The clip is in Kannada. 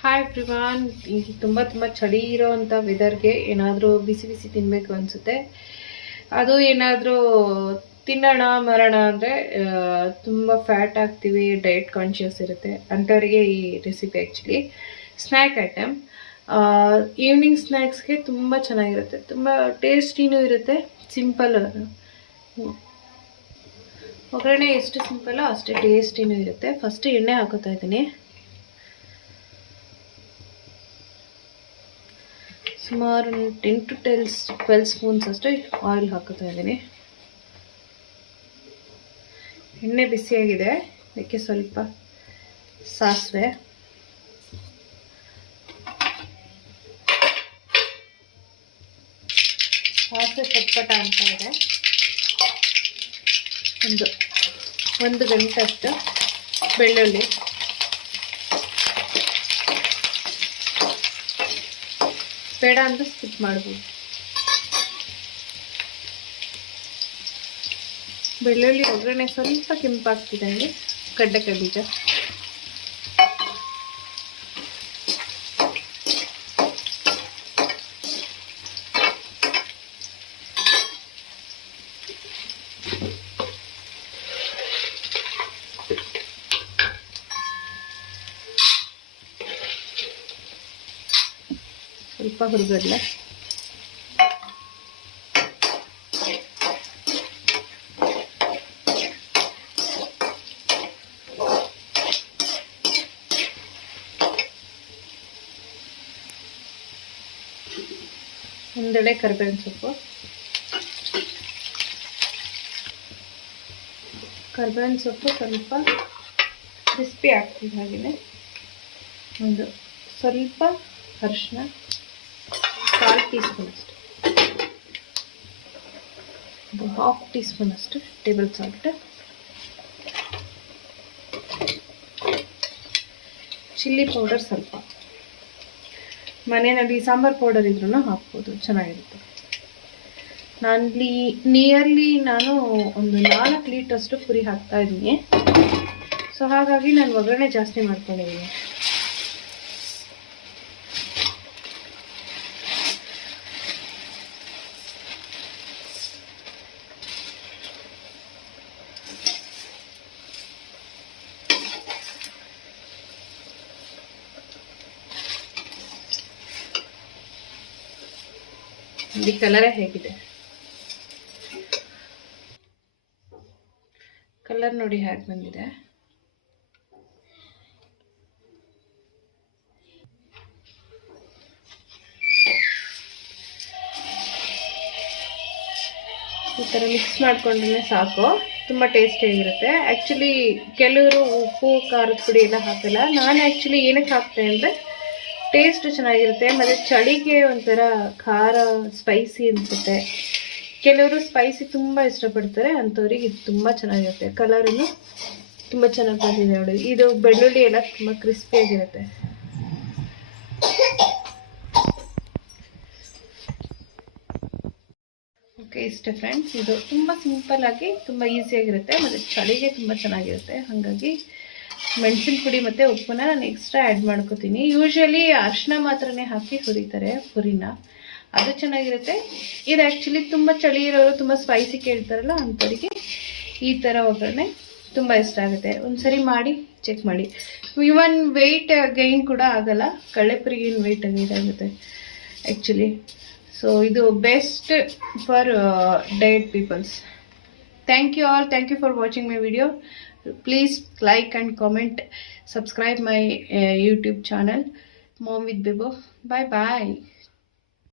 ಹಾಯ್ ಪ್ರಿವಾನ್ ಈಗ ತುಂಬ ತುಂಬ ಚಳಿ ಇರೋವಂಥ ವೆದರ್ಗೆ ಏನಾದರೂ ಬಿಸಿ ಬಿಸಿ ತಿನ್ನಬೇಕು ಅನಿಸುತ್ತೆ. ಅದು ಏನಾದರೂ ತಿನ್ನೋಣ, ಮರೋಣ ಅಂದರೆ ತುಂಬ ಫ್ಯಾಟ್ ಆಗ್ತೀವಿ ಡಯಟ್ ಕಾನ್ಷಿಯಸ್ ಇರುತ್ತೆ. ಅಂಥವ್ರಿಗೆ ಈ recipe actually snack item evening ಸ್ನ್ಯಾಕ್ಸ್ಗೆ ತುಂಬ ಚೆನ್ನಾಗಿರುತ್ತೆ. ತುಂಬ ಟೇಸ್ಟಿನೂ ಇರುತ್ತೆ. ಸಿಂಪಲ್ ಒಗ್ಗರಣೆ ಎಷ್ಟು ಸಿಂಪಲ್ಲೋ ಅಷ್ಟೇ ಟೇಸ್ಟಿನೂ ಇರುತ್ತೆ. ಫಸ್ಟ್ ಎಣ್ಣೆ ಹಾಕೋತಾ ಇದ್ದೀನಿ. ಸುಮಾರು ten to tell twelve spoons ಅಷ್ಟು ಆಯಿಲ್ ಹಾಕೋತಾ ಇದ್ದೀನಿ. ಎಣ್ಣೆ ಬಿಸಿಯಾಗಿದೆ. ಅದಕ್ಕೆ ಸ್ವಲ್ಪ ಸಾಸಿವೆ. ಸಾಸಿವೆ ಚಟ್ಪಟ ಅಂತ ಇದೆ. ಒಂದು ಒಂದು ಗಂಟಷ್ಟು ಬೆಳ್ಳುಳ್ಳಿ. ಬೇಡ ಅಂದ್ರೆ ಸ್ಕಿಪ್ ಮಾಡ್ಬೋದು. ಬೆಳ್ಳುಳ್ಳಿ ಒಗ್ಗರಣೆ ಸ್ವಲ್ಪ ಕೆಂಪಾಗ್ತಿದ್ದಂಗೆ ಕಡ್ಲೆಕಾಯಿ ಬೀಜ. ಸ್ವಲ್ಪ ಹುರಿಗಡ್ಲೆ ಒಂದೆಡೆ ಕರಿಬೇವಿನ ಸೊಪ್ಪು. ಕರಿಬೇವಿನ ಸೊಪ್ಪು ಸ್ವಲ್ಪ ಕ್ರಿಸ್ಪಿ ಹಾಗೆಯೇ ಒಂದು ಸ್ವಲ್ಪ ಅರಿಶಿನ ಕಾಲು ಟೀ ಸ್ಪೂನ್ ಒಂದು ಹಾಫ್ ಟೀ ಅಷ್ಟು ಟೇಬಲ್ ಸಾಲ್ಟ್. ಚಿಲ್ಲಿ ಪೌಡರ್ ಸ್ವಲ್ಪ. ಮನೆಯಲ್ಲಿ ಸಾಂಬಾರ್ ಪೌಡರ್ ಇದ್ರೂ ಹಾಕ್ಬೋದು, ಚೆನ್ನಾಗಿರುತ್ತೆ. ನಾನಲ್ಲಿ ನಿಯರ್ಲಿ ನಾನು ಒಂದು ನಾಲ್ಕು ಲೀಟ್ರಷ್ಟು ಪುರಿ ಹಾಕ್ತಾ ಇದ್ದೀನಿ. ಸೊ ಹಾಗಾಗಿ ನಾನು ಒಗ್ಗರಣೆ ಜಾಸ್ತಿ ಮಾಡ್ಕೊಂಡಿದ್ದೀನಿ. ಇಲ್ಲಿ ಕಲರೇ ಹೇಗಿದೆ? ಕಲರ್ ನೋಡಿ ಹೇಗೆ ಬಂದಿದೆ? ಈ ಥರ ಮಿಕ್ಸ್ ಮಾಡ್ಕೊಂಡ್ರೆ ಸಾಕು. ತುಂಬ ಟೇಸ್ಟಿಯಾಗಿರುತ್ತೆ ಆ್ಯಕ್ಚುಲಿ ಕೆಲವರು ಉಪ್ಪು, ಖಾರದ ಪುಡಿ ಎಲ್ಲ ಹಾಕಲ್ಲ. ನಾನು ಆ್ಯಕ್ಚುಲಿ ಏನಕ್ಕೆ ಹಾಕ್ತೇನೆ ಅಂದರೆ ಟೇಸ್ಟ್ ಚೆನ್ನಾಗಿರುತ್ತೆ, ಮತ್ತು ಚಳಿಗೆ ಒಂಥರ ಖಾರ ಸ್ಪೈಸಿ ಅನಿಸುತ್ತೆ. ಕೆಲವರು ಸ್ಪೈಸಿ ತುಂಬ ಇಷ್ಟಪಡ್ತಾರೆ, ಅಂಥವ್ರಿಗೆ ಇದು ತುಂಬ ಚೆನ್ನಾಗಿರುತ್ತೆ. ಕಲರೂ ತುಂಬ ಚೆನ್ನಾಗಿ ಬಂದಿದೆ ನೋಡಿ. ಇದು ಬೆಳ್ಳುಳ್ಳಿ ಎಲ್ಲ ತುಂಬ ಕ್ರಿಸ್ಪಿಯಾಗಿರುತ್ತೆ ಓಕೆ ಇಷ್ಟೇ ಫ್ರೆಂಡ್ಸ್ ಇದು ತುಂಬ ಸಿಂಪಲ್ಲಾಗಿ ತುಂಬ ಈಸಿಯಾಗಿರುತ್ತೆ ಮತ್ತು ಚಳಿಗೆ ತುಂಬ ಚೆನ್ನಾಗಿರುತ್ತೆ. ಹಾಗಾಗಿ ಮೆಣಸಿನ ಪುಡಿ ಮತ್ತು ಉಪ್ಪನ್ನ ನಾನು ಎಕ್ಸ್ಟ್ರಾ ಆ್ಯಡ್ ಮಾಡ್ಕೋತೀನಿ. ಯೂಶ್ವಲಿ ಅರಿಶಿನ ಮಾತ್ರನೇ ಹಾಕಿ ಹುರಿತಾರೆ ಪುರಿನ. ಅದು ಚೆನ್ನಾಗಿರುತ್ತೆ. ಇದು ಆ್ಯಕ್ಚುಲಿ ತುಂಬ ಚಳಿ ಇರೋರು ತುಂಬ ಸ್ಪೈಸಿ ಕೇಳ್ತಾರಲ್ಲ ಅಂಥವ್ರಿಗೆ ಈ ಥರ ಒಗ್ಗರಣೆ ತುಂಬ ಇಷ್ಟ ಆಗುತ್ತೆ. ಒಂದು ಸರಿ ಮಾಡಿ ಚೆಕ್ ಮಾಡಿ. ಇವನ್ ವೆಯ್ಟ್ ಗೈನ್ ಕೂಡ ಆಗಲ್ಲ. ಕಳ್ಳೆಪುರಿಗೆ ಏನು ವೆಯ್ಟ್ ಇದಾಗುತ್ತೆ ಆ್ಯಕ್ಚುಲಿ ಸೊ ಇದು best for diet peoples thank you all thank you for watching my video please like and comment. Subscribe my uh, youtube channel. Mom with bibo. Bye bye